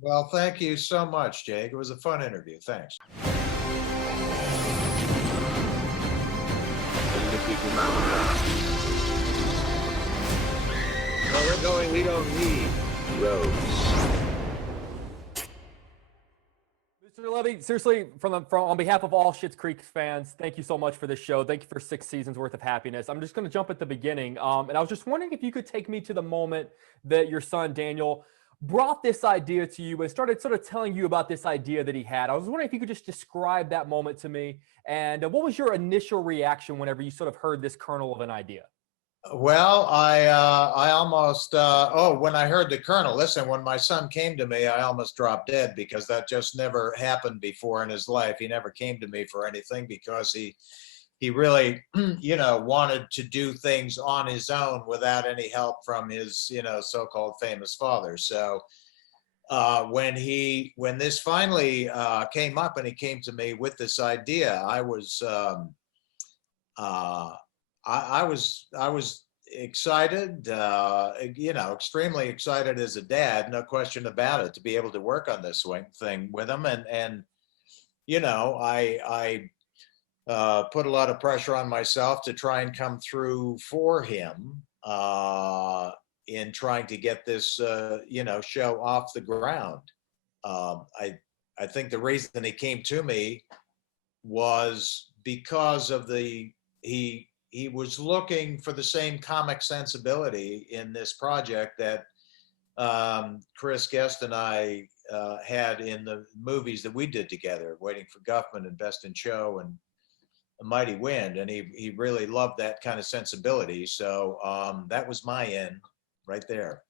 Well, thank you so much, Jake. It was a fun interview. Thanks. Where we're going, we don't need roads. Mr. Levy, seriously, from on behalf of all Schitt's Creek fans, thank you so much for this show. Thank you for 6 seasons worth of happiness. I'm just going to jump at the beginning, and I was just wondering if you could take me to the moment that your son Daniel brought this idea to you and started sort of telling you about this idea that he had. I was wondering if you could just describe that moment to me, and what was your initial reaction whenever you sort of heard this kernel of an idea? Well, I almost when I heard the colonel, listen, when my son came to me, I almost dropped dead because that just never happened before in his life. He never came to me for anything because he really wanted to do things on his own without any help from his so-called famous father. So when this finally came up and he came to me with this idea, uh, I was excited, extremely excited as a dad, no question about it, to be able to work on this thing with him, and I put a lot of pressure on myself to try and come through for him in trying to get this show off the ground. I think the reason he came to me was because of he was looking for the same comic sensibility in this project that Chris Guest and I had in the movies that we did together, Waiting for Guffman and Best in Show and A Mighty Wind. And he really loved that kind of sensibility. So that was my end right there.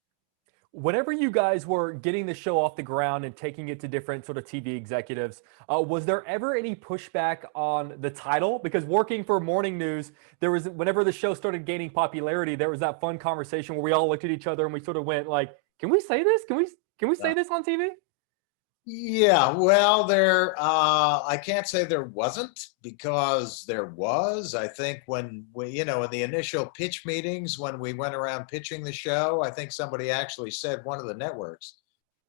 Whenever you guys were getting the show off the ground and taking it to different sort of TV executives, was there ever any pushback on the title? Because working for morning news, there was, whenever the show started gaining popularity, there was that fun conversation where we all looked at each other and we sort of went like, "Can we say this? Can we say this on TV?" Yeah, well, I can't say there wasn't because there was. I think when we, in the initial pitch meetings, when we went around pitching the show, I think somebody actually said, one of the networks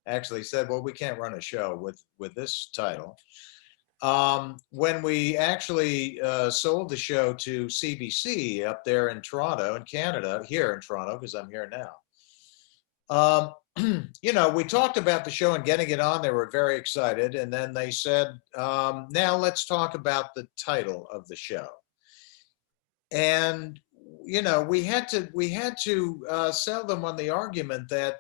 actually said, well, we can't run a show with this title. When we actually sold the show to CBC up there in Toronto, in Canada, here in Toronto, because I'm here now. We talked about the show and getting it on. They were very excited. And then they said, now let's talk about the title of the show. And, we had to sell them on the argument that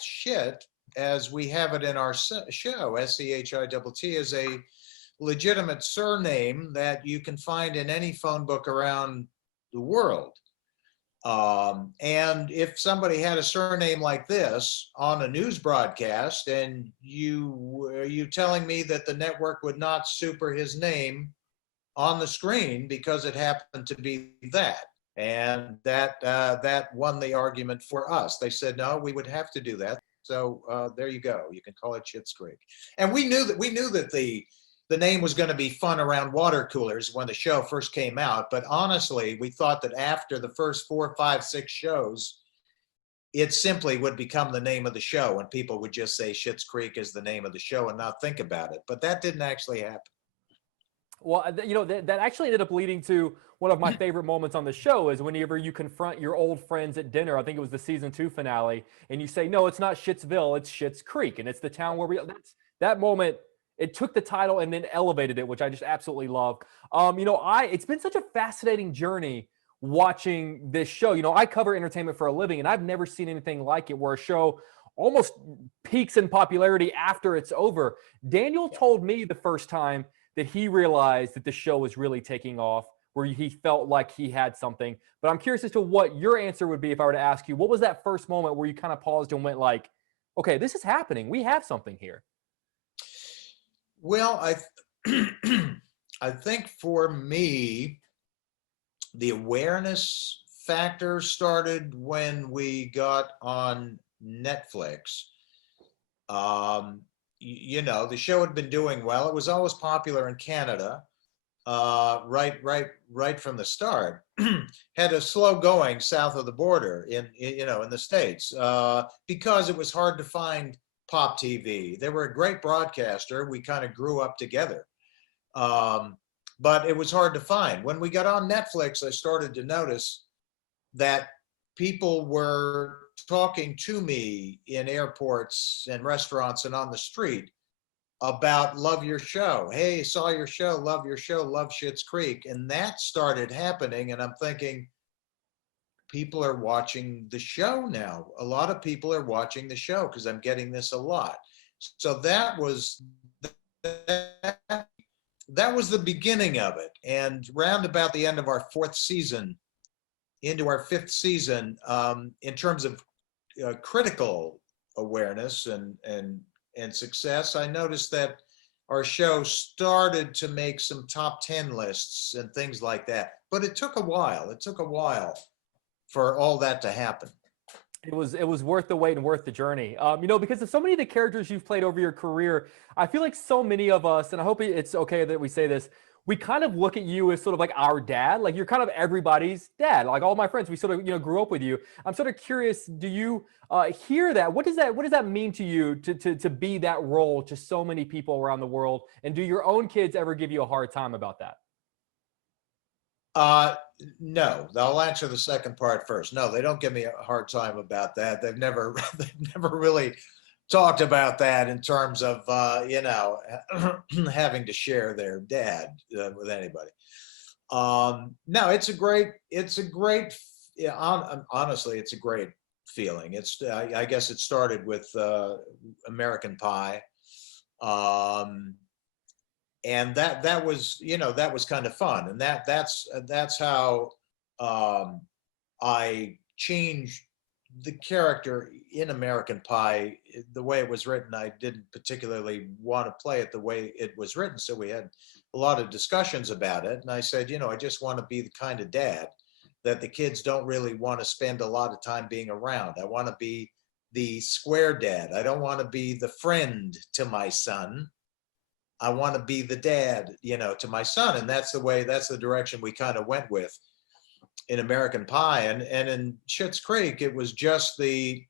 shit, as we have it in our show, SCHITT, is a legitimate surname that you can find in any phone book around the world. And if somebody had a surname like this on a news broadcast, and are you telling me that the network would not super his name on the screen because it happened to be that? And that won the argument for us. They said, no, we would have to do that. So there you go. You can call it Schitt's Creek. And we knew that the name was going to be fun around water coolers when the show first came out. But honestly, we thought that after the first 4, 5, 6 shows, it simply would become the name of the show, and people would just say Schitt's Creek is the name of the show and not think about it. But that didn't actually happen. Well, that actually ended up leading to one of my favorite moments on the show is whenever you confront your old friends at dinner. I think it was the season 2 finale, and you say, no, it's not Schittsville, it's Schitt's Creek, and it's the town where that moment. It took the title and then elevated it, which I just absolutely love. It's been such a fascinating journey watching this show. I cover entertainment for a living, and I've never seen anything like it where a show almost peaks in popularity after it's over. Daniel told me the first time that he realized that the show was really taking off, where he felt like he had something. But I'm curious as to what your answer would be if I were to ask you, what was that first moment where you kind of paused and went like, okay, this is happening. We have something here. Well, I think for me, the awareness factor started when we got on Netflix. The show had been doing well. It was always popular in Canada, right from the start. Had a slow going south of the border in the States because it was hard to find Pop TV. They were a great broadcaster. We kind of grew up together. But it was hard to find. When we got on Netflix, I started to notice that people were talking to me in airports and restaurants and on the street about love your show. Hey, saw your show, love Schitt's Creek. And that started happening. And I'm thinking, people are watching the show now. A lot of people are watching the show because I'm getting this a lot. So that was the beginning of it. And round about the end of our fourth season, into our fifth season, in terms of critical awareness and success, I noticed that our show started to make some top 10 lists and things like that. But it took a while. It took a while for all that to happen. It was worth the wait and worth the journey. Because of so many of the characters you've played over your career, I feel like so many of us, and I hope it's okay that we say this, we kind of look at you as sort of like our dad. Like you're kind of everybody's dad. Like all my friends, we sort of grew up with you. I'm sort of curious. Do you hear that? What does that mean to you to be that role to so many people around the world? And do your own kids ever give you a hard time about that? No, I'll answer the second part first. No, they don't give me a hard time about that. They've never really talked about that in terms of, having to share their dad with anybody. No, honestly, it's a great feeling. I guess it started with American Pie. And that was kind of fun. And that's how I changed the character in American Pie. The way it was written, I didn't particularly want to play it the way it was written. So we had a lot of discussions about it. And I said, I just want to be the kind of dad that the kids don't really want to spend a lot of time being around. I want to be the square dad. I don't want to be the friend to my son. I want to be the dad, to my son. And that's the direction we kind of went with in American Pie. And in Schitt's Creek, it was just the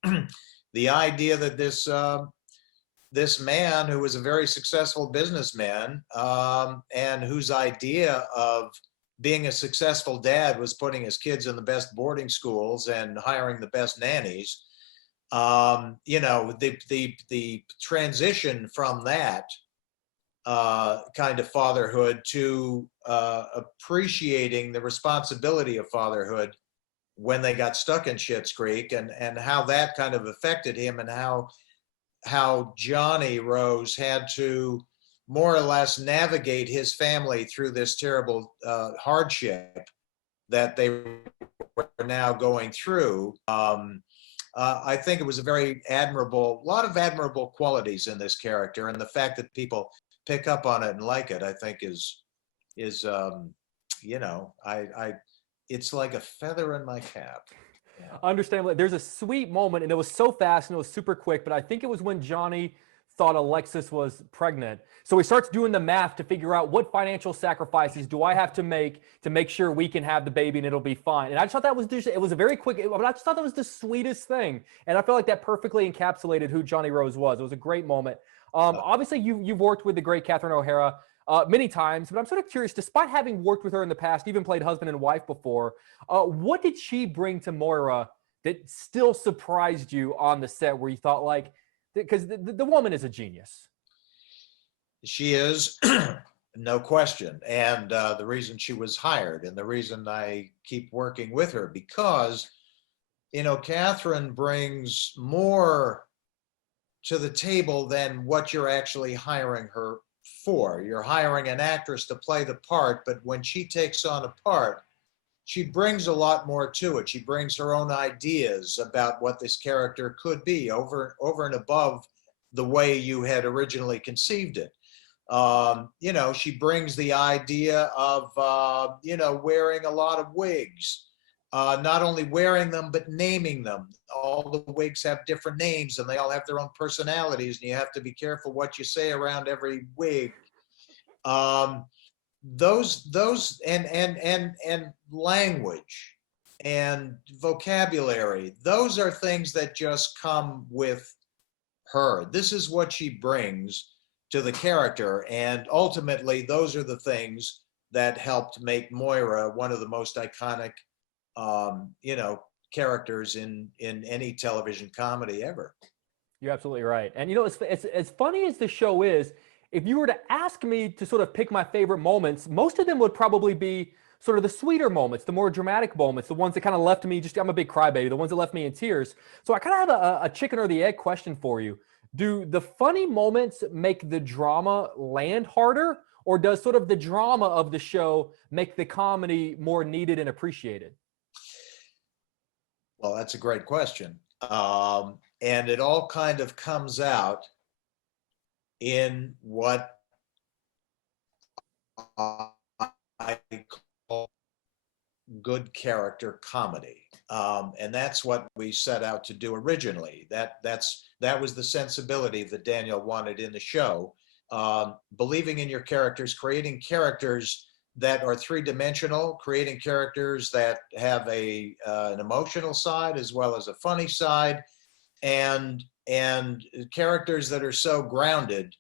idea that this man who was a very successful businessman, and whose idea of being a successful dad was putting his kids in the best boarding schools and hiring the best nannies. The transition from that kind of fatherhood to appreciating the responsibility of fatherhood when they got stuck in Schitt's Creek, and how that kind of affected him, and how Johnny Rose had to more or less navigate his family through this terrible hardship that they were now going through. I think it was a lot of admirable qualities in this character, and the fact that people pick up on it and like it, I think is it's like a feather in my cap. Yeah. Understandably, there's a sweet moment, and it was so fast and it was super quick, but I think it was when Johnny thought Alexis was pregnant. So he starts doing the math to figure out what financial sacrifices do I have to make sure we can have the baby and it'll be fine. And I just thought that was it was a very quick, but I just thought that was the sweetest thing. And I felt like that perfectly encapsulated who Johnny Rose was. It was a great moment. Obviously, you've worked with the great Catherine O'Hara many times, but I'm sort of curious, despite having worked with her in the past, even played husband and wife before, what did she bring to Moira that still surprised you on the set, where you thought, like, because the woman is a genius? She is, no question. And the reason she was hired, and the reason I keep working with her, because, Catherine brings more to the table than what you're actually hiring her for. You're hiring an actress to play the part, but when she takes on a part, she brings a lot more to it. She brings her own ideas about what this character could be over and above the way you had originally conceived it. She brings the idea of, wearing a lot of wigs. Not only wearing them, but naming them. All the wigs have different names, and they all have their own personalities, and you have to be careful what you say around every wig. Those and language and vocabulary, those are things that just come with her. This is what she brings to the character. And ultimately, those are the things that helped make Moira one of the most iconic, characters in any television comedy ever. You're absolutely right. And it's as funny as the show is, if you were to ask me to sort of pick my favorite moments, most of them would probably be sort of the sweeter moments, the more dramatic moments, the ones that kind of left me I'm a big crybaby, the ones that left me in tears. So I kind of have a chicken or the egg question for you. Do the funny moments make the drama land harder, or does sort of the drama of the show make the comedy more needed and appreciated? Well, that's a great question. And it all kind of comes out in what I call good character comedy. And that's what we set out to do originally. That was the sensibility that Daniel wanted in the show. Believing in your characters, creating characters that are three-dimensional, creating characters that have an emotional side as well as a funny side, and characters that are so grounded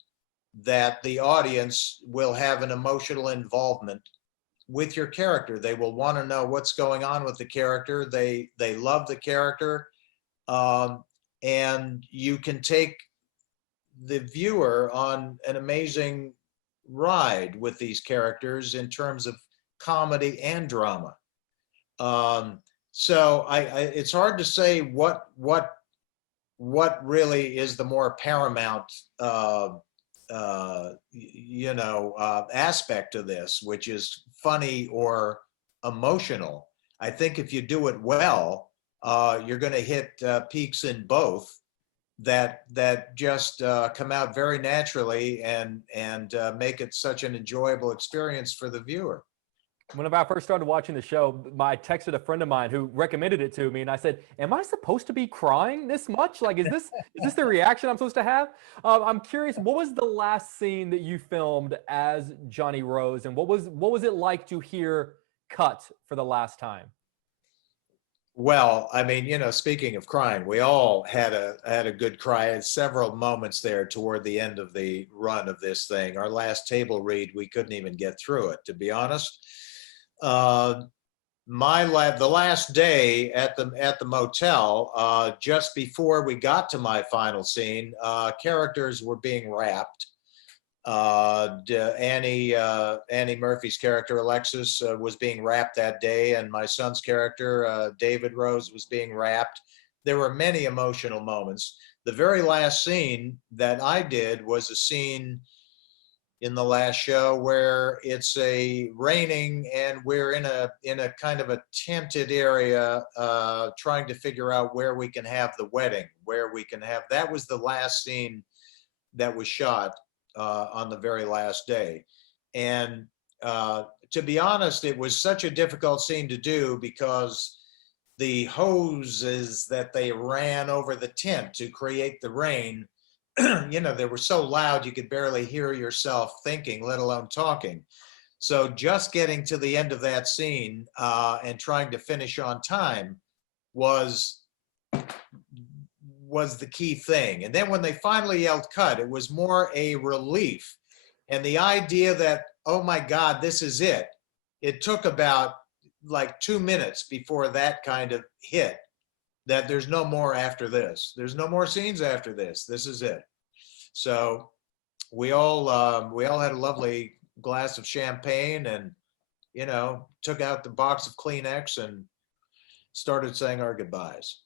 that the audience will have an emotional involvement with your character. They will want to know what's going on with the character. They love the character, and you can take the viewer on an amazing ride with these characters in terms of comedy and drama. So it's hard to say what really is the more paramount aspect of this, which is funny or emotional. I think if you do it well, you're going to hit peaks in both that just come out very naturally and make it such an enjoyable experience for the viewer. Whenever I first started watching the show, I texted a friend of mine who recommended it to me, and I said, "Am I supposed to be crying this much? Like, is this the reaction I'm supposed to have?" I'm curious. What was the last scene that you filmed as Johnny Rose, and what was it like to hear cut for the last time? Well, I mean, speaking of crying, we all had a good cry at several moments there toward the end of the run of this thing. Our last table read, we couldn't even get through it, to be honest. The last day at the motel, just before we got to my final scene, characters were being wrapped. Annie Murphy's character Alexis was being wrapped that day, and my son's character David Rose was being wrapped. There were many emotional moments. The very last scene that I did was a scene in the last show where it's raining and we're in a kind of a tented area, trying to figure out where we can have the wedding, that was the last scene that was shot on the very last day. And to be honest, it was such a difficult scene to do because the hoses that they ran over the tent to create the rain, they were so loud you could barely hear yourself thinking, let alone talking. So just getting to the end of that scene and trying to finish on time was the key thing. And then when they finally yelled cut, it was more a relief. And the idea that, oh my God, this is it. It took about like 2 minutes before that kind of hit, that there's no more after this. There's no more scenes after this. This is it. So we all had a lovely glass of champagne and, took out the box of Kleenex and started saying our goodbyes.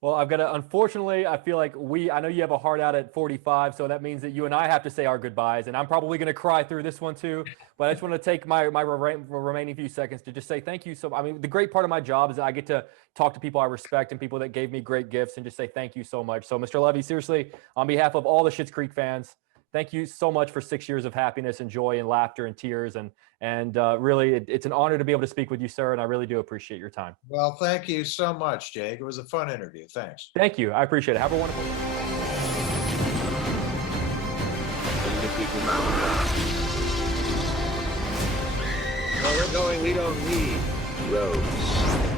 Well, unfortunately, I feel like I know you have a heart out at 45, so that means that you and I have to say our goodbyes, and I'm probably going to cry through this one too, but I just want to take my remaining few seconds to just say thank you. So, I mean, the great part of my job is that I get to talk to people I respect and people that gave me great gifts and just say thank you so much. So, Mr. Levy, seriously, on behalf of all the Schitt's Creek fans, thank you so much for 6 years of happiness and joy and laughter and tears. And really, it's an honor to be able to speak with you, sir. And I really do appreciate your time. Well, thank you so much, Jake. It was a fun interview. Thanks. Thank you. I appreciate it. Have a wonderful day. Where we're going, we don't need roads.